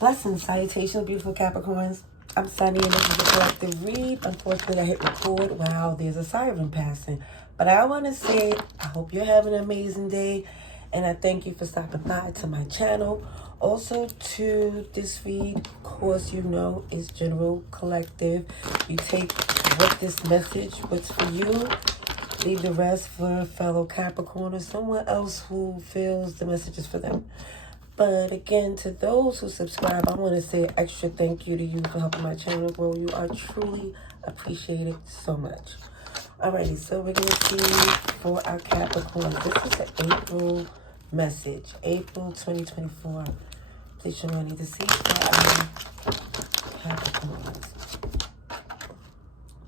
Blessings, salutations, beautiful Capricorns. I'm Sunny and this is a collective read. Unfortunately, I hit record while there's a siren passing. But I want to say I hope you're having an amazing day. And I thank you for stopping by to my channel. Also to this read, of course, you know, is general collective. You take what this message, what's for you. Leave the rest for fellow Capricorn or someone else who feels the message is for them. But again, to those who subscribe, I want to say an extra thank you to you for helping my channel grow. You are truly appreciated so much. Alrighty, so we're going to see for our Capricorn. This is an April message, April 2024. Please show me I need to see for our Capricorns.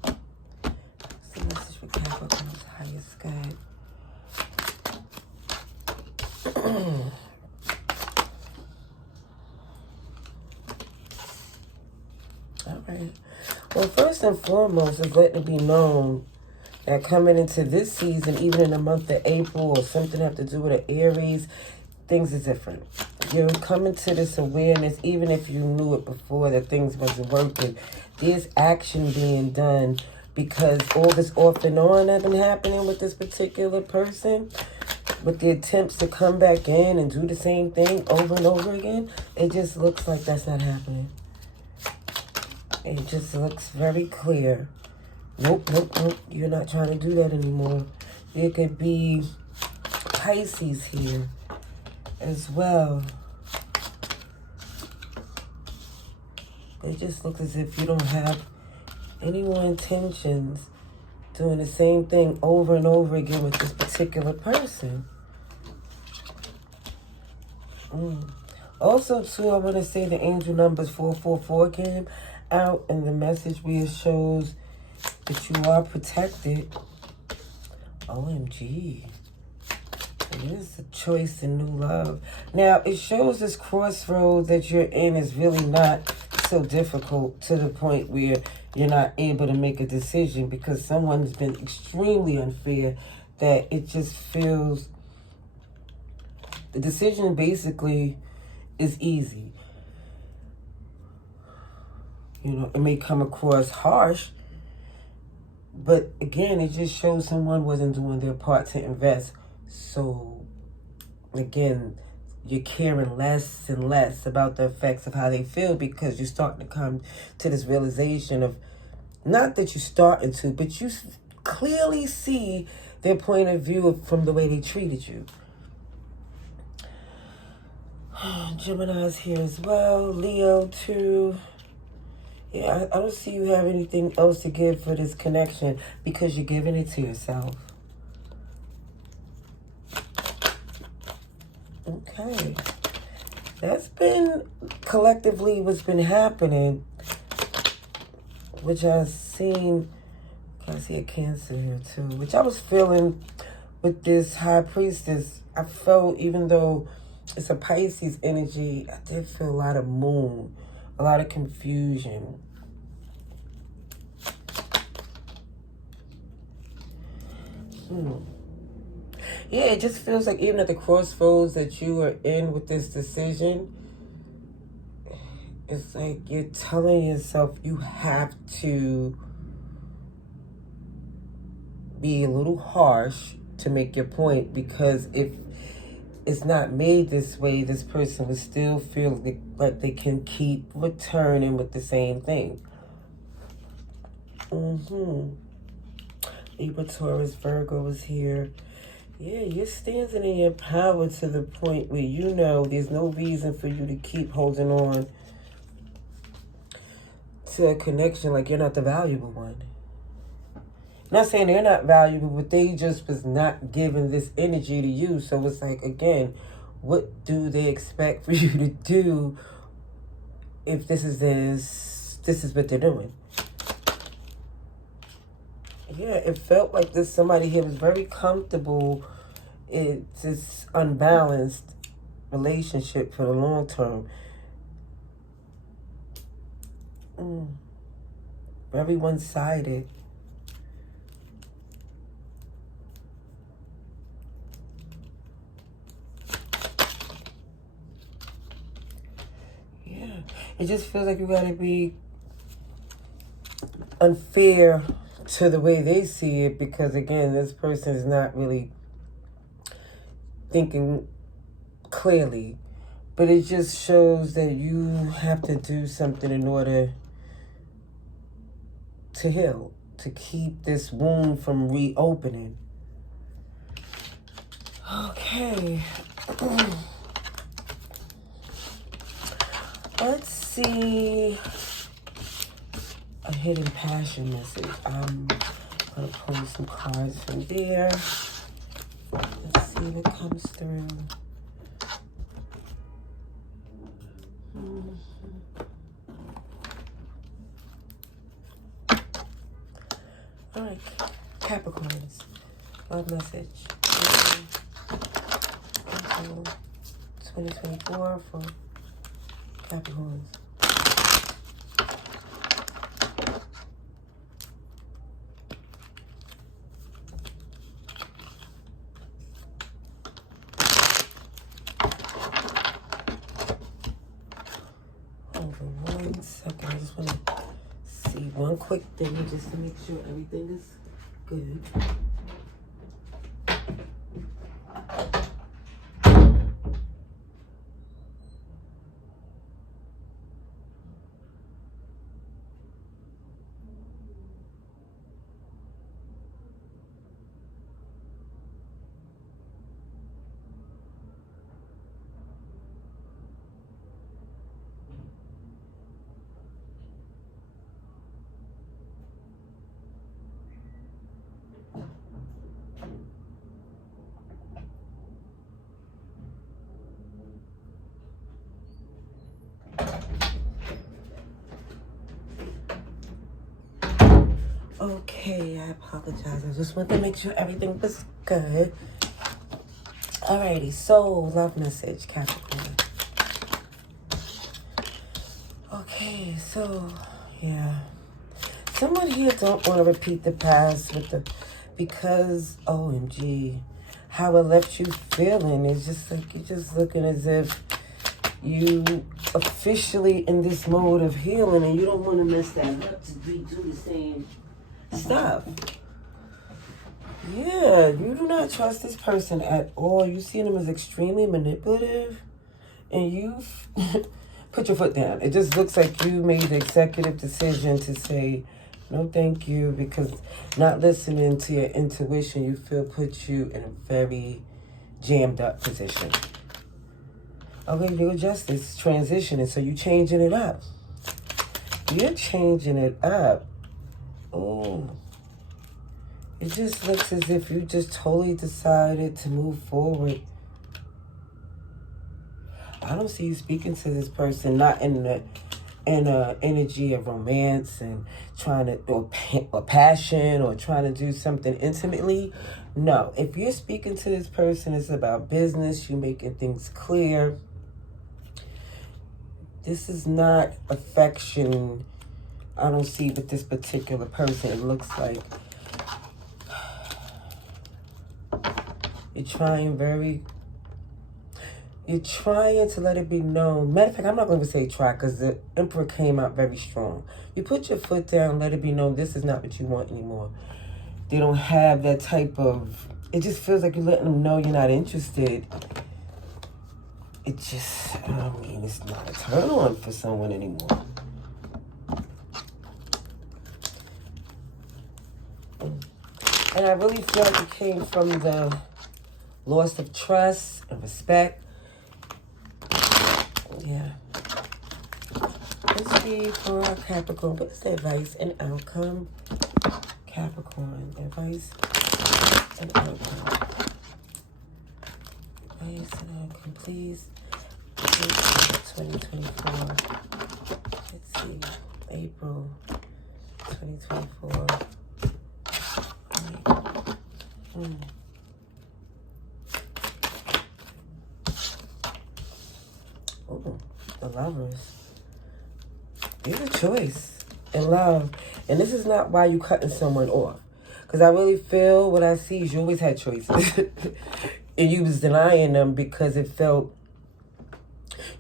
What's the message for Capricorn's highest good? Alright. Well, first and foremost is letting it be known that coming into this season, even in the month of April, or something have to do with an Aries, things is different. You're coming to this awareness, even if you knew it before that things wasn't working. There's action being done because all this off and on that been happening with this particular person, with the attempts to come back in and do the same thing over and over again, it just looks like that's not happening. It just looks very clear. Nope, nope, nope. You're not trying to do that anymore. There could be Pisces here as well. It just looks as if you don't have any more intentions doing the same thing over and over again with this particular person. Also, too, I want to say the angel numbers 444 came out in the message where it shows that you are protected. OMG. It is a choice in new love. Now, it shows this crossroad that you're in is really not so difficult to the point where you're not able to make a decision because someone's been extremely unfair that it just feels the decision basically is easy. You know, it may come across harsh, but again, it just shows someone wasn't doing their part to invest. So, again, you're caring less and less about the effects of how they feel because you're starting to come to this realization of, not that you're starting to, but you clearly see their point of view from the way they treated you. Gemini's here as well. Leo, too. Yeah, I don't see you have anything else to give for this connection because you're giving it to yourself. Okay. That's been collectively what's been happening, which I've seen. I see a Cancer here too, which I was feeling with this High Priestess. I felt, even though it's a Pisces energy, I did feel a lot of moon. A lot of confusion. Yeah, it just feels like even at the crossroads that you are in with this decision, it's like you're telling yourself you have to be a little harsh to make your point, because if it's not made this way, this person will still feel like they can keep returning with the same thing. Libra, Taurus, Virgo is here. Yeah, you're standing in your power to the point where you know there's no reason for you to keep holding on to a connection like you're not the valuable one. Not saying they're not valuable, but they just was not giving this energy to you. So it's like, again, what do they expect for you to do if this is what they're doing? Yeah, it felt like this somebody here was very comfortable. It's this unbalanced relationship for the long term. Very one-sided. Yeah. It just feels like you got to be unfair to the way they see it, because again, this person is not really thinking clearly, but it just shows that you have to do something in order to heal, to keep this wound from reopening. Okay. Let's see a hidden passion message. I'm going to pull some cards from there. Let's see what comes through. All right, Capricorns, love message. 2024 for Capricorns. Over 1 second, I just want to see one quick thing just to make sure everything is good. Okay, I apologize. I just want to make sure everything was good. Alrighty, so love message, Capricorn. Okay, so yeah. Someone here don't want to repeat the past with the, because OMG, how it left you feeling. It's just like you're just looking as if you officially in this mode of healing and you don't want to mess that up to do the same stuff. Yeah, you do not trust this person at all. You see them as extremely manipulative, and you put your foot down. It just looks like you made the executive decision to say no thank you, because not listening to your intuition, you feel puts you in a very jammed up position. Okay, you're justice transitioning, so you're changing it up. You're changing it up. Oh, it just looks as if you just totally decided to move forward. I don't see you speaking to this person, not in the energy of romance and trying to, or passion, or trying to do something intimately. No, if you're speaking to this person, it's about business. You're making things clear. This is not affection. I don't see with this particular person. It looks like you're trying to let it be known. Matter of fact, I'm not going to say try, because the Emperor came out very strong. You put your foot down, let it be known this is not what you want anymore. They don't have that type of, it just feels like you're letting them know you're not interested. It just, I mean, it's not a turn on for someone anymore. And I really feel like it came from the loss of trust and respect. Yeah. Let's see for Capricorn. What is the advice and outcome? Capricorn, advice and outcome. Advice and outcome, please. 2024. Let's see. April 2024. Oh, the Lovers. There's a choice in love. And this is not why you cutting someone off. Because I really feel what I see is you always had choices. And you was denying them because it felt,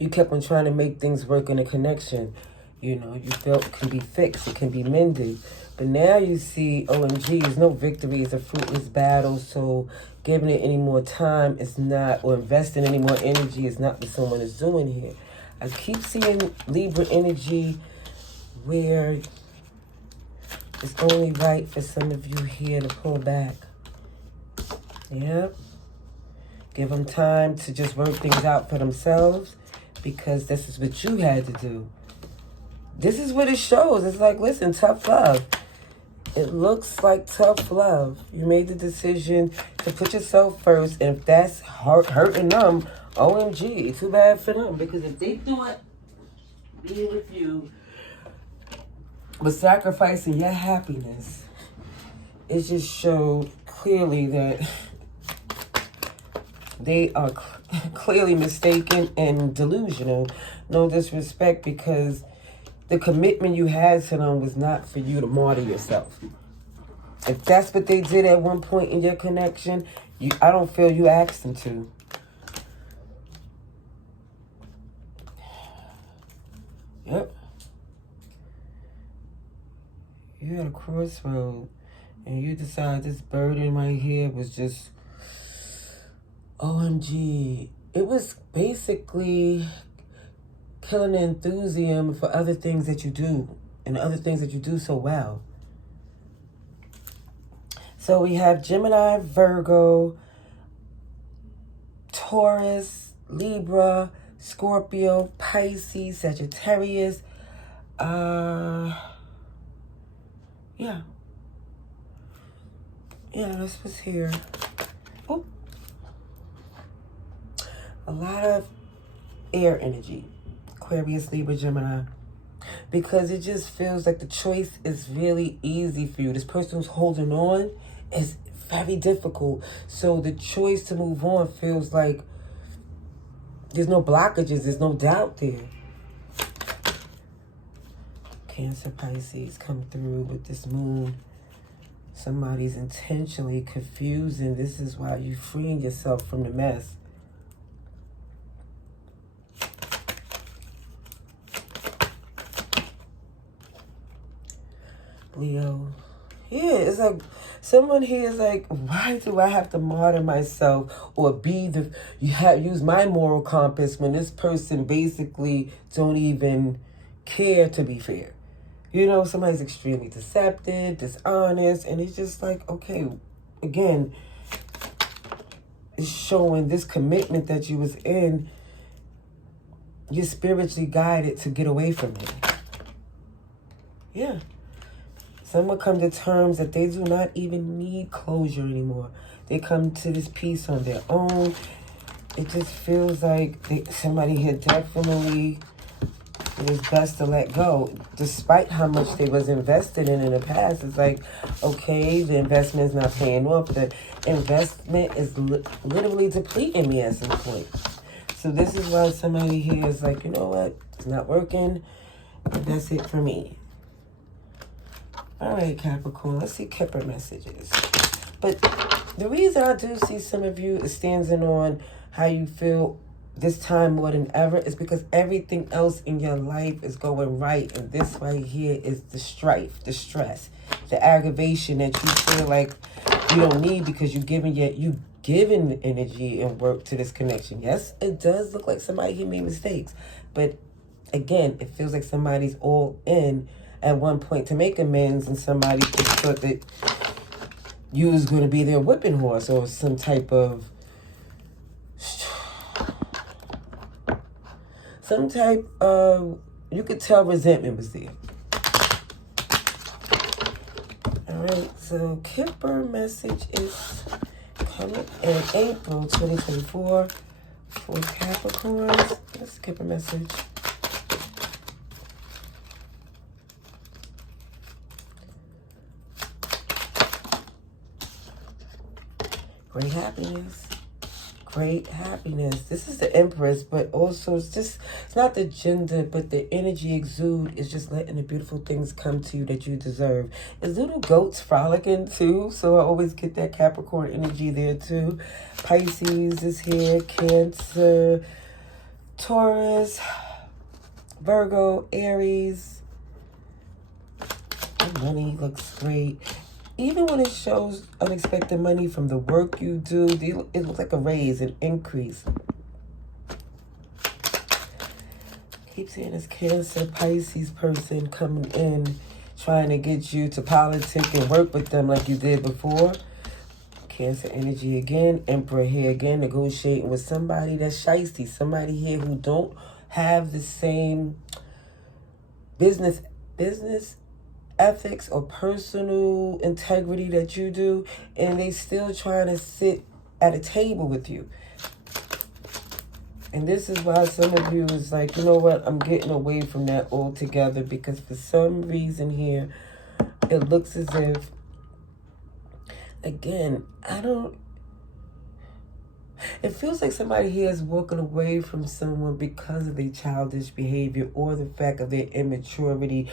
You kept on trying to make things work in a connection. You know, you felt it can be fixed, it can be mended. But now you see, OMG, there's no victory, it's a fruitless battle. So giving it any more time is not, or investing any more energy is not what someone is doing here. I keep seeing Libra energy where it's only right for some of you here to pull back. Yep. Give them time to just work things out for themselves, because this is what you had to do. This is what it shows. It's like, listen, tough love. It looks like tough love. You made the decision to put yourself first, and if that's hurting them, OMG, too bad for them. Because if they thought being with you was sacrificing your happiness, it just showed clearly that they are clearly mistaken and delusional. No disrespect, because the commitment you had to them was not for you to martyr yourself. If that's what they did at one point in your connection, I don't feel you asked them to. Yep. You're at a crossroad, and you decide this burden right here was just, OMG. It was basically killing the enthusiasm for other things that you do, and other things that you do so well. So we have Gemini, Virgo, Taurus, Libra, Scorpio, Pisces, Sagittarius. Yeah, that's what's here. Oh. A lot of air energy. Aquarius, Libra, Gemini. Because it just feels like the choice is really easy for you. This person who's holding on is very difficult. So the choice to move on feels like there's no blockages. There's no doubt there. Cancer, Pisces come through with this moon. Somebody's intentionally confusing. This is why you're freeing yourself from the mess. Leo. Yeah, it's like someone here is like, why do I have to martyr myself or use my moral compass when this person basically don't even care, to be fair? You know, somebody's extremely deceptive, dishonest, and it's just like, okay, again, it's showing this commitment that you was in, you're spiritually guided to get away from it. Yeah. Someone come to terms that they do not even need closure anymore. They come to this peace on their own. It just feels like somebody here definitely, it was best to let go. Despite how much they was invested in the past, it's like, okay, the investment is not paying off. The investment is literally depleting me at some point. So this is why somebody here is like, you know what, it's not working, and that's it for me. All right, Capricorn, let's see Kipper messages. But the reason I do see some of you is standing on how you feel this time more than ever is because everything else in your life is going right. And this right here is the strife, the stress, the aggravation that you feel like you don't need because you've given energy and work to this connection. Yes, it does look like somebody here made mistakes. But again, it feels like somebody's all in at one point to make amends, and somebody just thought that you was going to be their whipping horse or some type of you could tell resentment was there. All right, so Kipper message is coming in April 2024 for Capricorns. That's Kipper message. Great happiness. Great happiness. This is the Empress, but also it's not the gender, but the energy exude is just letting the beautiful things come to you that you deserve. It's little goats frolicking too, so I always get that Capricorn energy there too. Pisces is here, Cancer, Taurus, Virgo, Aries. The money looks great. Even when it shows unexpected money from the work you do, it looks like a raise, an increase. Keep seeing this Cancer, Pisces person coming in, trying to get you to politic and work with them like you did before. Cancer energy again, Emperor here again, negotiating with somebody that's shiesty, somebody here who don't have the same business ethics or personal integrity that you do, and they still trying to sit at a table with you. And this is why some of you is like, you know what, I'm getting away from that altogether, because for some reason here, it looks as if, again, it feels like somebody here is walking away from someone because of their childish behavior or the fact of their immaturity.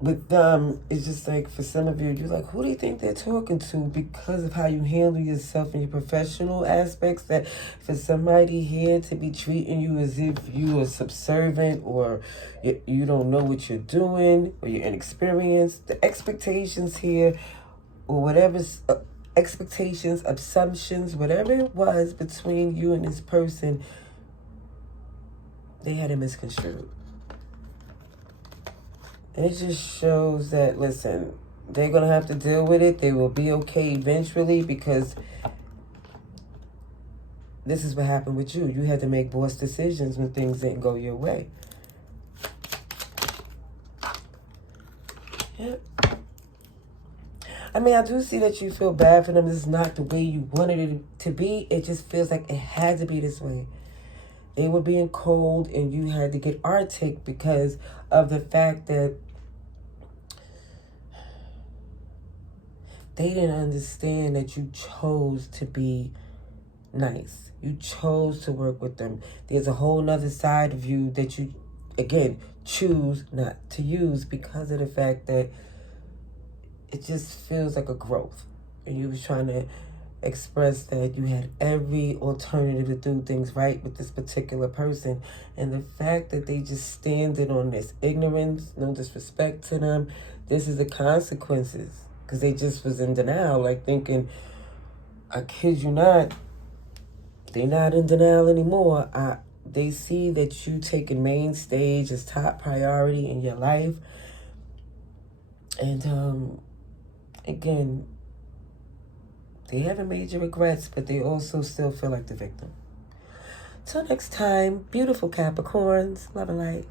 With them, it's just like, for some of you, you're like, who do you think they're talking to? Because of how you handle yourself in your professional aspects, that for somebody here to be treating you as if you are subservient, or you don't know what you're doing, or you're inexperienced, the expectations here, or whatever's expectations, assumptions, whatever it was between you and this person, they had it misconstrued. It just shows that, listen, they're going to have to deal with it. They will be okay eventually, because this is what happened with you. You had to make boss decisions when things didn't go your way. Yep. I mean, I do see that you feel bad for them. This is not the way you wanted it to be. It just feels like it had to be this way. They were being cold and you had to get Arctic because of the fact that they didn't understand that you chose to be nice. You chose to work with them. There's a whole nother side of you that you, again, choose not to use because of the fact that it just feels like a growth. And you was trying to express that you had every alternative to do things right with this particular person. And the fact that they just standing on this ignorance, no disrespect to them, this is the consequences. Because they just was in denial, like thinking, I kid you not, they're not in denial anymore. They see that you taking main stage as top priority in your life. And again, they haven't major regrets, but they also still feel like the victim. Till next time, beautiful Capricorns. Love and light.